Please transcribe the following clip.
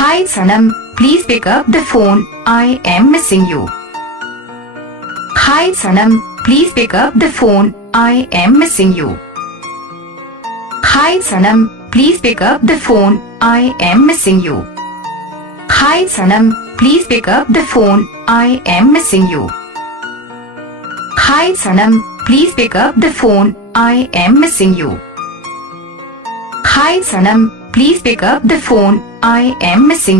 Hi Sanam, please pick up the phone, I am missing you. Hi Sanam, please pick up the phone, I am missing you. Hi Sanam, please pick up the phone, I am missing you. Hi Sanam, please pick up the phone, I am missing you. Hi Sanam, please pick up the phone, I am missing you. Hi Sanam, please pick up the phone, I am missing you.